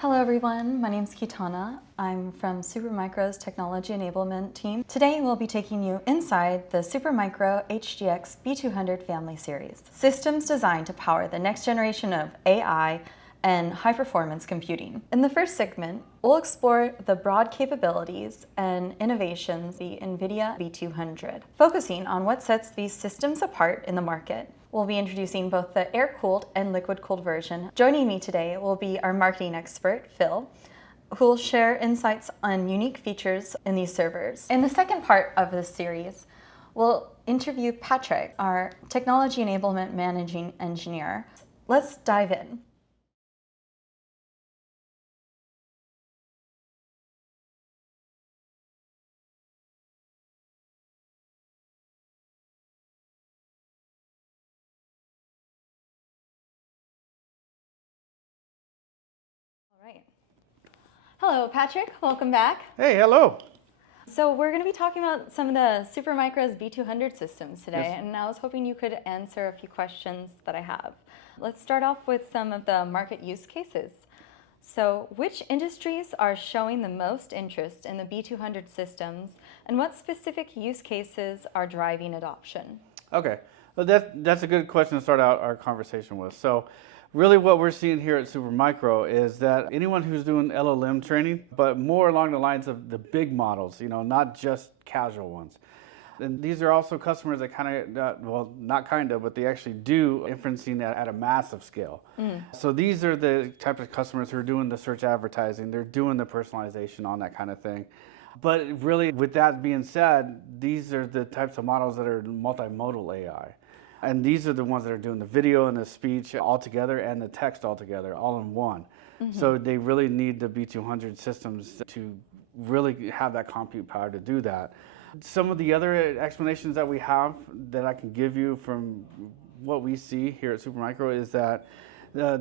Hello everyone, my name is Kitana. I'm from Supermicro's Technology Enablement team. Today we'll be taking you inside the Supermicro HGX B200 family series. Systems designed to power the next generation of AI and high-performance computing. In the first segment, we'll explore the broad capabilities and innovations of the NVIDIA B200, focusing on what sets these systems apart in the market. We'll be introducing both the air-cooled and liquid-cooled version. Joining me today will be our marketing expert, Phil, who will share insights on unique features in these servers. In the second part of this series, we'll interview Patrick, our Technology Enablement Managing Engineer. Let's dive in. Right. Hello, Patrick. Welcome back. Hey, hello. So we're going to be talking about some of the Supermicro's B200 systems today, Yes. and I was hoping you could answer a few questions that I have. Let's start off with some of the market use cases. So which industries are showing the most interest in the B200 systems, and what specific use cases are driving adoption? Okay, well, that's a good question to start out our conversation with. So really what we're seeing here at Supermicro is that anyone who's doing LLM training, but more along the lines of the big models, not just casual ones. And these are also customers that but they actually do inferencing at a massive scale. So these are the types of customers who are doing the search advertising, they're doing the personalization on that kind of thing. But really, with that being said, these are the types of models that are multimodal AI. And these are the ones that are doing the video and the speech all together and the text all together, all in one. So they really need the B200 systems to really have that compute power to do that. Some of the other explanations that we have that I can give you from what we see here at Supermicro is that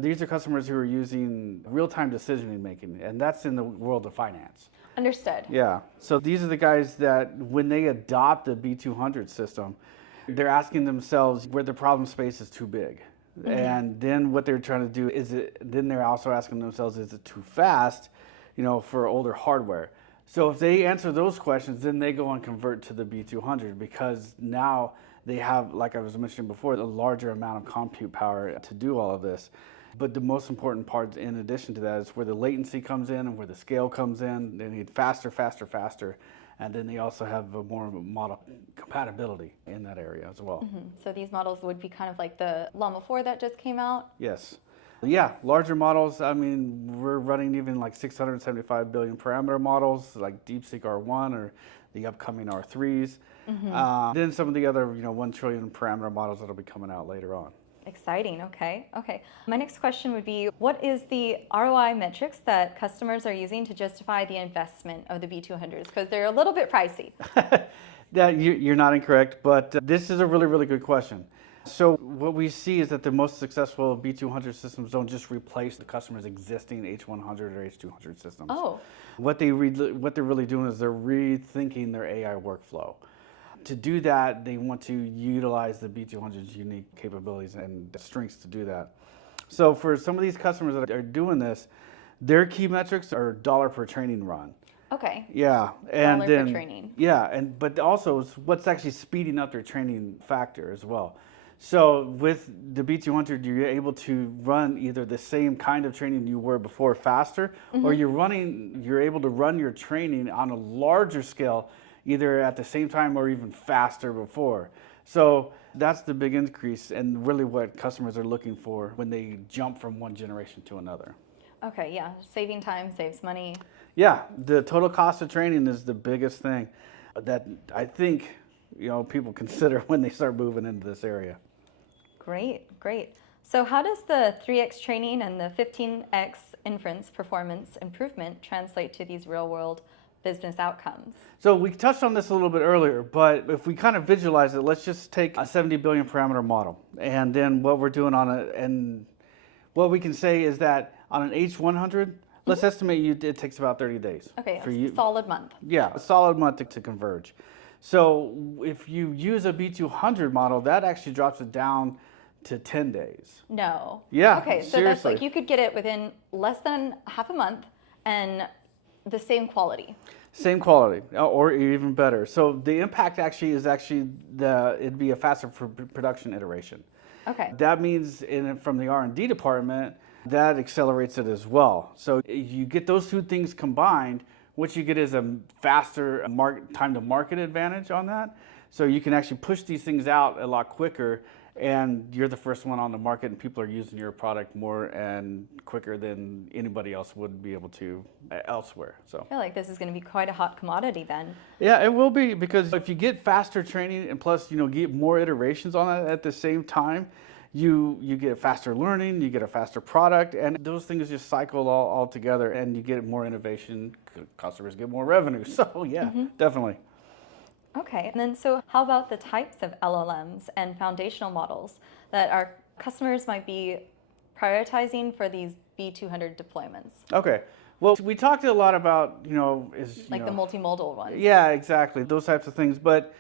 these are customers who are using real-time decision making, and that's in the world of finance. Understood. Yeah, so these are the guys that when they adopt the B200 system, they're asking themselves where the problem space is too big. And then what they're trying to do then they're also asking themselves, is it too fast, for older hardware? So if they answer those questions, then they go and convert to the B200 because now they have, like I was mentioning before, a larger amount of compute power to do all of this. But the most important part in addition to that is where the latency comes in and where the scale comes in. They need faster. And then they also have more model compatibility in that area as well. So these models would be kind of like the Llama 4 that just came out? Yes. Yeah, larger models. I mean, we're running even like 675 billion parameter models like DeepSeek R1 or the upcoming R3s. Then some of the other, 1 trillion parameter models that'll be coming out later on. Exciting. Okay. My next question would be, what is the ROI metrics that customers are using to justify the investment of the B200s? Because they're a little bit pricey. You're not incorrect, but this is a really, really good question. So what we see is that the most successful B200 systems don't just replace the customer's existing H100 or H200 systems. Oh. What they're really doing is they're rethinking their AI workflow. To do that, they want to utilize the B200's unique capabilities and strengths to do that. So for some of these customers that are doing this, their key metrics are dollar per training run. Okay. Yeah, and Dollar then per training. yeah, but also what's actually speeding up their training factor as well. So with the B200, you're able to run either the same kind of training you were before faster, or you're able to run your training on a larger scale, either at the same time or even faster before. So that's the big increase and really what customers are looking for when they jump from one generation to another. Okay, yeah, saving time saves money. Yeah, the total cost of training is the biggest thing that I think people consider when they start moving into this area. Great. So how does the 3x training and the 15x inference performance improvement translate to these real-world business outcomes? So we touched on this a little bit earlier, but if we kind of visualize it, let's just take a 70 billion parameter model. And then what we're doing on it, and what we can say is that on an H100, let's estimate it takes about 30 days. Okay, for you. a solid month. Yeah, a solid month to converge. So if you use a B200 model, that actually drops it down to 10 days. No. Yeah, Okay, so seriously. that's like you could get it within less than half a month and the same quality. Same quality, or even better. So the impact it'd be a faster production iteration. Okay. That means from the R&D department, that accelerates it as well. So you get those two things combined, what you get is a faster time to market advantage on that. So you can actually push these things out a lot quicker, and you're the first one on the market, and people are using your product more and quicker than anybody else would be able to elsewhere. So I feel like this is going to be quite a hot commodity then. yeah, it will be, because if you get faster training and plus get more iterations on it at the same time, you get faster learning, you get a faster product, and those things just cycle all together, and you get more innovation. Customers get more revenue. So yeah, definitely. Okay, and then so how about the types of LLMs and foundational models that our customers might be prioritizing for these B200 deployments? Okay, well, we talked a lot about, the multimodal ones. Yeah, exactly, those types of things. But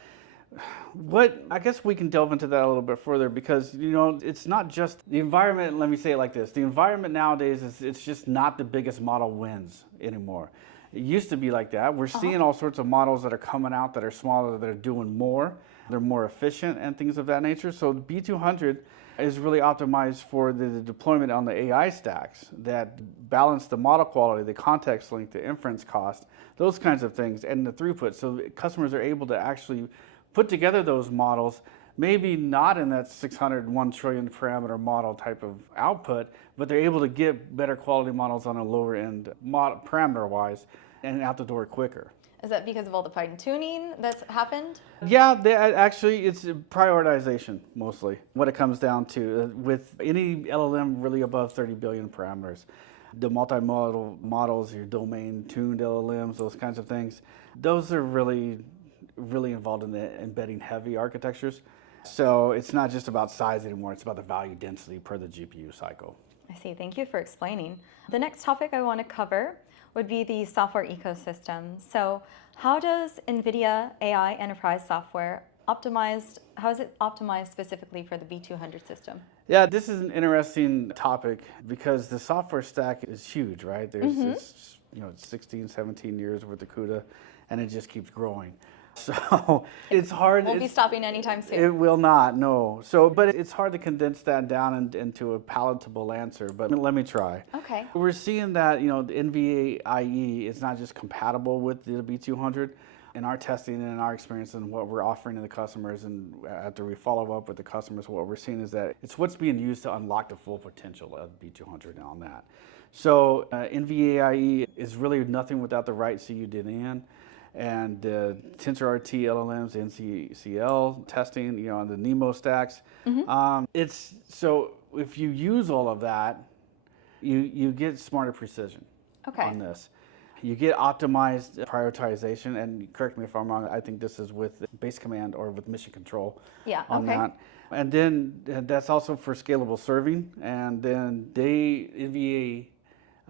I guess we can delve into that a little bit further, because, it's not just the environment. Let me say it like this. The environment nowadays it's just not the biggest model wins anymore. It used to be like that. We're seeing all sorts of models that are coming out that are smaller, that are doing more. They're more efficient and things of that nature. So B200 is really optimized for the deployment on the AI stacks that balance the model quality, the context length, the inference cost, those kinds of things, and the throughput. So customers are able to actually put together those models, maybe not in that 601 trillion parameter model type of output, but they're able to get better quality models on a lower end parameter-wise and out the door quicker. Is that because of all the fine tuning that's happened? Yeah, actually, it's prioritization mostly, what it comes down to. With any LLM really above 30 billion parameters, the multimodal models, your domain-tuned LLMs, those kinds of things, those are really involved in the embedding heavy architectures. So it's not just about size anymore, it's about the value density per the GPU cycle. I see, thank you for explaining. The next topic I want to cover would be the software ecosystem. So how does NVIDIA AI enterprise software how is it optimized specifically for the B200 system? Yeah, this is an interesting topic because the software stack is huge, right? There's it's 16, 17 years worth of CUDA, and it just keeps growing. So it's hard. Won't be stopping anytime soon. It will not, no. So, but it's hard to condense that down into a palatable answer, but let me try. Okay. We're seeing that, the NVAIE is not just compatible with the B200. In our testing and in our experience and what we're offering to the customers, and after we follow up with the customers, what we're seeing is that it's what's being used to unlock the full potential of B200 on that. So NVAIE is really nothing without the right CUDN. And TensorRT LLMs, NCCL testing, on the NeMo stacks. It's so if you use all of that, you get smarter precision on this. You get optimized prioritization, and correct me if I'm wrong, I think this is with base command or with mission control on that. And then that's also for scalable serving, and then NVAIE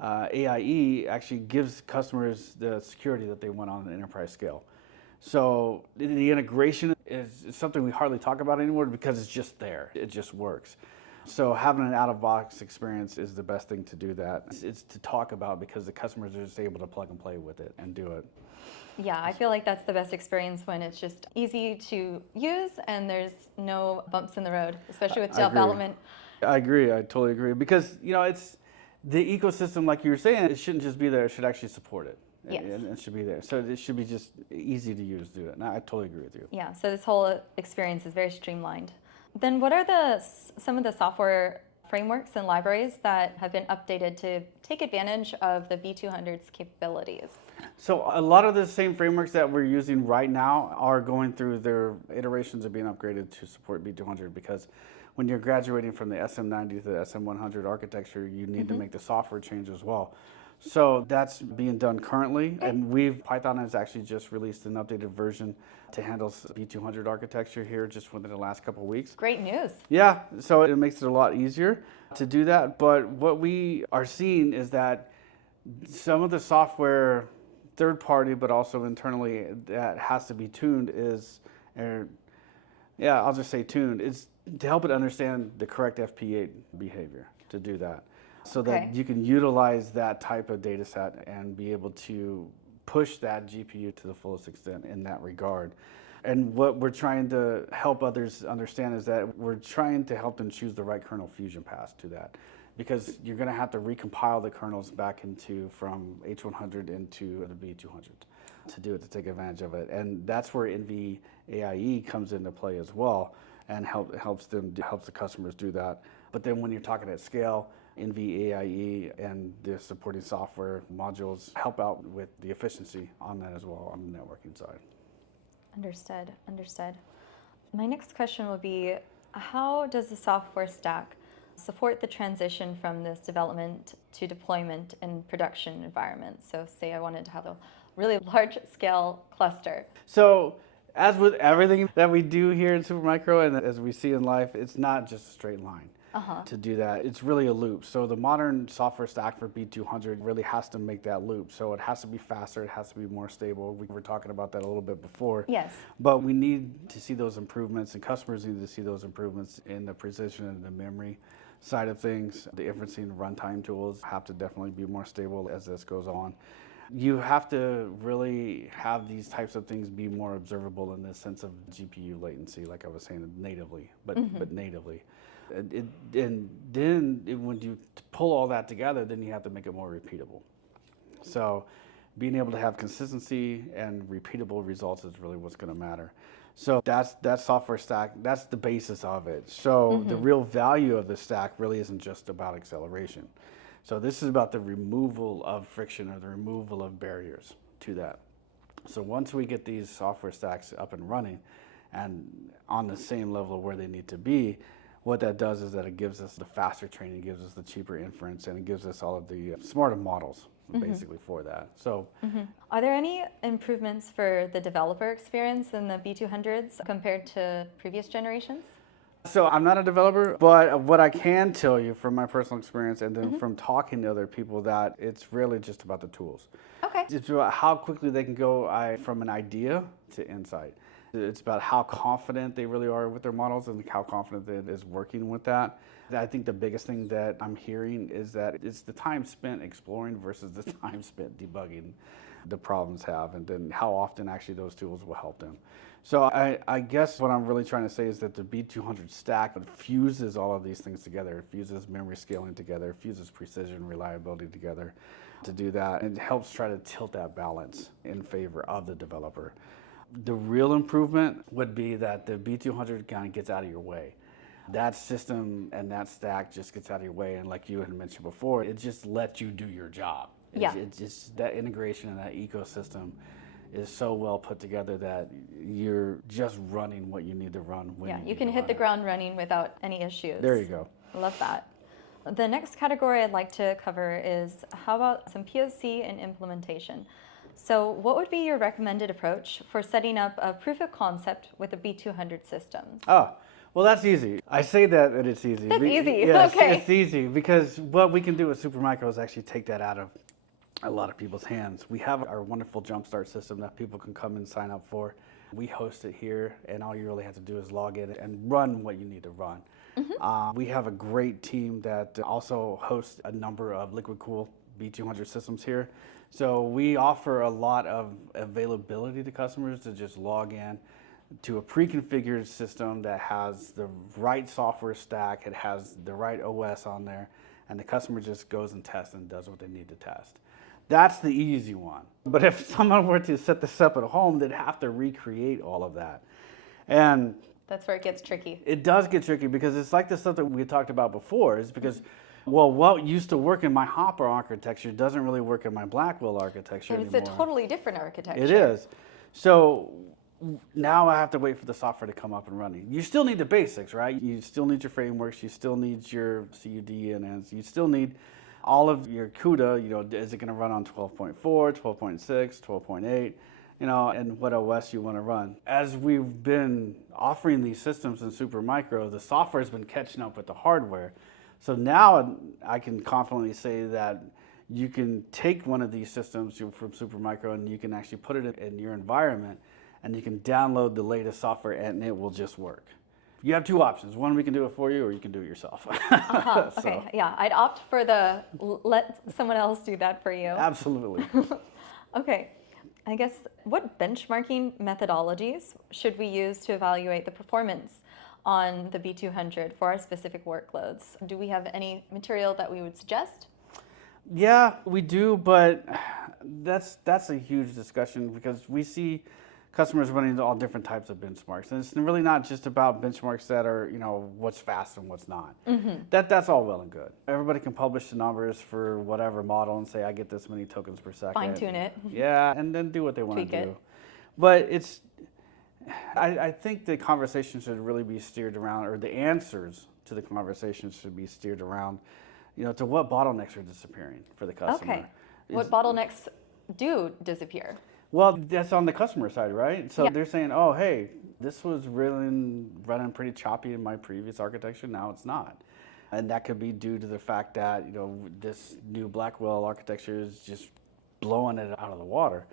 AIE actually gives customers the security that they want on an enterprise scale. So the integration is something we hardly talk about anymore because it's just there. It just works. So having an out-of-box experience is the best thing to do that. It's to talk about because the customers are just able to plug and play with it and do it. Yeah, I feel like that's the best experience when it's just easy to use and there's no bumps in the road, especially with development. I agree. I totally agree. Because, it's the ecosystem, like you were saying, it shouldn't just be there. It should actually support it. Yes. And it should be there. So it should be just easy to use, do it. And I totally agree with you. Yeah, so this whole experience is very streamlined. Then what are some of the software frameworks and libraries that have been updated to take advantage of the B200's capabilities? So a lot of the same frameworks that we're using right now are going through their iterations of being upgraded to support B200, because when you're graduating from the SM90 to the SM100 architecture, you need to make the software change as well. So that's being done currently, and Python has actually just released an updated version to handle B200 architecture here just within the last couple of weeks. Great news. Yeah, so it makes it a lot easier to do that. But what we are seeing is that some of the software, third party, but also internally, that has to be tuned is Yeah, I'll just say tuned. It's to help it understand the correct FP8 behavior to do that. So that you can utilize that type of data set and be able to push that GPU to the fullest extent in that regard. And what we're trying to help others understand is that we're trying to help them choose the right kernel fusion path to that. Because you're going to have to recompile the kernels back from H100 into the B200 to do it, to take advantage of it. And that's where NVAIE comes into play as well, and helps the customers do that. But then when you're talking at scale, NVAIE and the supporting software modules help out with the efficiency on that as well on the networking side. Understood, understood. My next question would be, how does the software stack support the transition from this development to deployment in production environments? So say I wanted to have a really large scale cluster. So as with everything that we do here in Supermicro and as we see in life, it's not just a straight line. To do that. It's really a loop. So the modern software stack for B200 really has to make that loop. So it has to be faster, it has to be more stable. We were talking about that a little bit before. Yes. But we need to see those improvements, and customers need to see those improvements in the precision and the memory side of things. The inferencing runtime tools have to definitely be more stable as this goes on. You have to really have these types of things be more observable in the sense of GPU latency, like I was saying, natively, but natively. And then when you pull all that together, then you have to make it more repeatable. So being able to have consistency and repeatable results is really what's going to matter. So that software stack, that's the basis of it. So the real value of the stack really isn't just about acceleration. So this is about the removal of friction or the removal of barriers to that. So once we get these software stacks up and running and on the same level of where they need to be, what that does is that it gives us the faster training, gives us the cheaper inference, and it gives us all of the smarter models basically for that. So, are there any improvements for the developer experience in the B200s compared to previous generations? So I'm not a developer, but what I can tell you from my personal experience and then from talking to other people, that it's really just about the tools. Okay. It's about how quickly they can go from an idea to insight. It's about how confident they really are with their models and how confident it is working with that. I think the biggest thing that I'm hearing is that it's the time spent exploring versus the time spent debugging the problems have, and then how often actually those tools will help them. So I guess what I'm really trying to say is that the B200 stack fuses all of these things together. It fuses memory scaling together, it fuses precision, reliability together to do that, and it helps try to tilt that balance in favor of the developer. The real improvement would be that the B200 kind of gets out of your way. That system and that stack just gets out of your way, and like you had mentioned before, it just lets you do your job. It's just that integration and that ecosystem is so well put together that you're just running what you need to run when you can hit the ground running without any issues. There you go. I love that. The next category I'd like to cover is, how about some POC and implementation? So what would be your recommended approach for setting up a proof of concept with a B200 system? Oh, well, that's easy. I say that it's easy. That's easy. Yes, Okay. It's easy because what we can do with Supermicro is actually take that out of a lot of people's hands. We have our wonderful Jumpstart system that people can come and sign up for. We host it here, and all you really have to do is log in and run what you need to run. We have a great team that also hosts a number of liquid-cooled B200 systems here. So we offer a lot of availability to customers to just log in to a pre-configured system that has the right software stack, it has the right OS on there, and the customer just goes and tests and does what they need to test. That's the easy one. But if someone were to set this up at home, they'd have to recreate all of that. And that's where it gets tricky. It does get tricky because it's like the stuff that we talked about before, is because, well, what used to work in my Hopper architecture doesn't really work in my Blackwell architecture anymore. It's a totally different architecture. It is. So now I have to wait for the software to come up and running. You still need the basics, right? You still need your frameworks, you still need your CUD and you still need all of your CUDA, is it going to run on 12.4, 12.6, 12.8, and what OS you want to run. As we've been offering these systems in Supermicro, the software has been catching up with the hardware. So now I can confidently say that you can take one of these systems from Supermicro and you can actually put it in your environment and you can download the latest software and it will just work. You have two options. One, we can do it for you, or you can do it yourself. Okay, yeah, I'd opt for the let someone else do that for you. Absolutely. Okay, I guess what benchmarking methodologies should we use to evaluate the performance on the B200 for our specific workloads? Do we have any material that we would suggest? Yeah, we do, but that's a huge discussion because we see customers running all different types of benchmarks, and it's really not just about benchmarks that are, what's fast and what's not. That's all well and good. Everybody can publish the numbers for whatever model and say, I get this many tokens per second. Fine tune it. Yeah, and then do what they want to do. Tweak it. But I think the conversation should really be steered around, or the answers to the conversation should be steered around, to what bottlenecks are disappearing for the customer. Okay. What bottlenecks do disappear? Well, that's on the customer side, right? So Yeah. they're saying, oh, hey, this was really running pretty choppy in my previous architecture. Now it's not. And that could be due to the fact that, this new Blackwell architecture is just blowing it out of the water.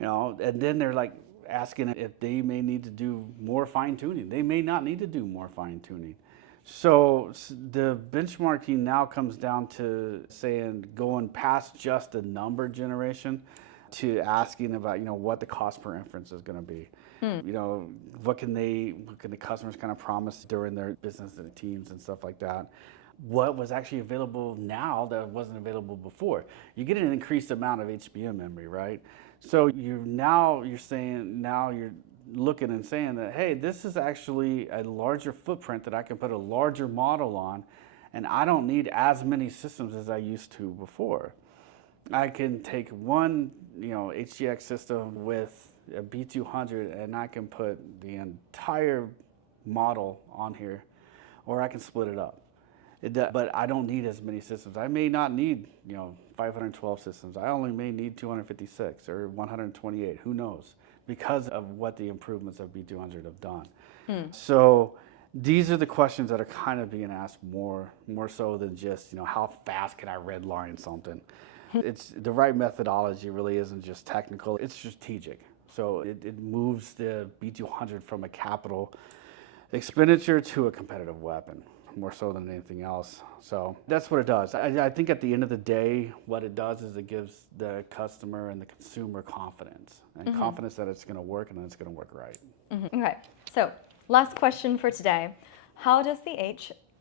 And then they're like asking if they may need to do more fine tuning. They may not need to do more fine tuning. So the benchmarking now comes down to saying going past just the number generation to asking about, what the cost per inference is going to be. What can the customers kind of promise during their business teams and stuff like that? What was actually available now that wasn't available before? You get an increased amount of HBM memory, right? So you're looking and saying that, hey, this is actually a larger footprint that I can put a larger model on, and I don't need as many systems as I used to before. I can take one, HGX system with a B200 and I can put the entire model on here, or I can split it up. But I don't need as many systems. I may not need, 512 systems. I only may need 256 or 128, who knows, because of what the improvements of B200 have done. So these are the questions that are kind of being asked more so than just, how fast can I redline something? It's the right methodology really isn't just technical, it's strategic. So it moves the B200 from a capital expenditure to a competitive weapon, more so than anything else. So that's what it does. I think at the end of the day, what it does is it gives the customer and the consumer confidence, and confidence that it's going to work and that it's going to work right. Okay, so last question for today. How does the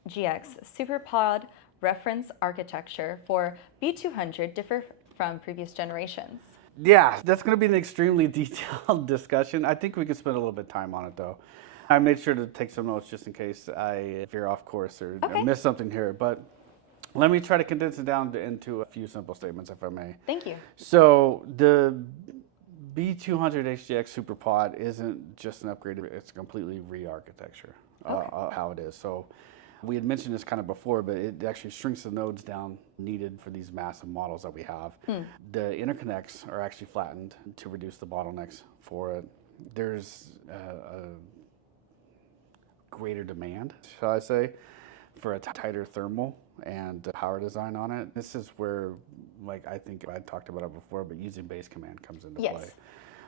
HGX SuperPod reference architecture for B200 differ from previous generations? Yeah, that's going to be an extremely detailed discussion. I think we could spend a little bit of time on it, though. I made sure to take some notes just in case I veer off course or miss something here. But let me try to condense it down into a few simple statements, if I may. Thank you. So the B200 HGX SuperPod isn't just an upgrade, it's a completely re-architecture how it is. So we had mentioned this kind of before, but it actually shrinks the nodes down needed for these massive models that we have. The interconnects are actually flattened to reduce the bottlenecks for it. There's a greater demand, shall I say, for a tighter thermal and power design on it. This is where, I think I talked about it before, but using base command comes into play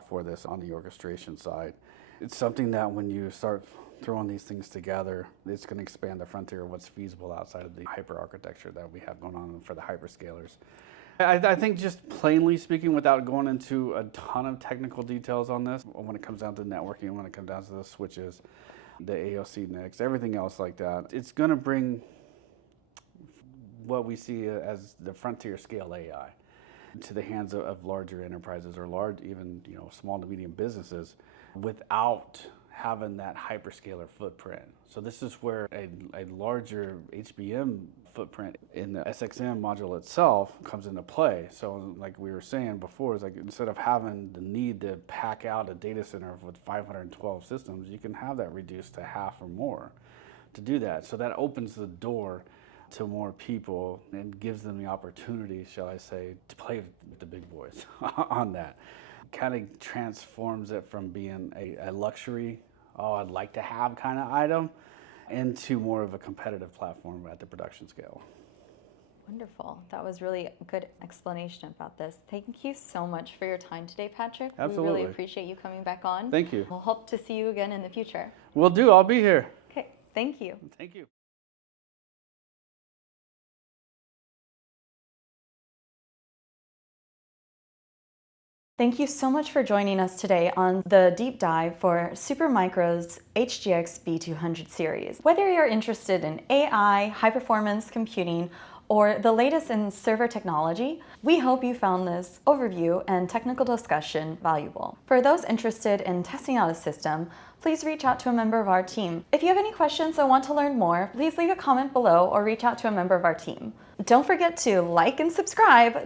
for this on the orchestration side. It's something that when you start throwing these things together, it's going to expand the frontier of what's feasible outside of the hyper architecture that we have going on for the hyperscalers. I think just plainly speaking, without going into a ton of technical details on this, when it comes down to networking, when it comes down to the switches, the AOC NICs, everything else like that, it's going to bring what we see as the frontier scale AI to the hands of larger enterprises or even small to medium businesses without having that hyperscaler footprint. So this is where a larger HBM footprint in the SXM module itself comes into play. So like we were saying before, it's like instead of having the need to pack out a data center with 512 systems, you can have that reduced to half or more to do that. So that opens the door to more people and gives them the opportunity, shall I say, to play with the big boys on that. Kind of transforms it from being a luxury, I'd like to have kind of item, into more of a competitive platform at the production scale. Wonderful. That was really a good explanation about this. Thank you so much for your time today, Patrick. Absolutely. We really appreciate you coming back on. Thank you. We'll hope to see you again in the future. Will do. I'll be here. Okay, thank you. Thank you. Thank you so much for joining us today on the deep dive for Supermicro's HGX B200 series. Whether you're interested in AI, high-performance computing, or the latest in server technology, we hope you found this overview and technical discussion valuable. For those interested in testing out a system, please reach out to a member of our team. If you have any questions or want to learn more, please leave a comment below or reach out to a member of our team. Don't forget to like and subscribe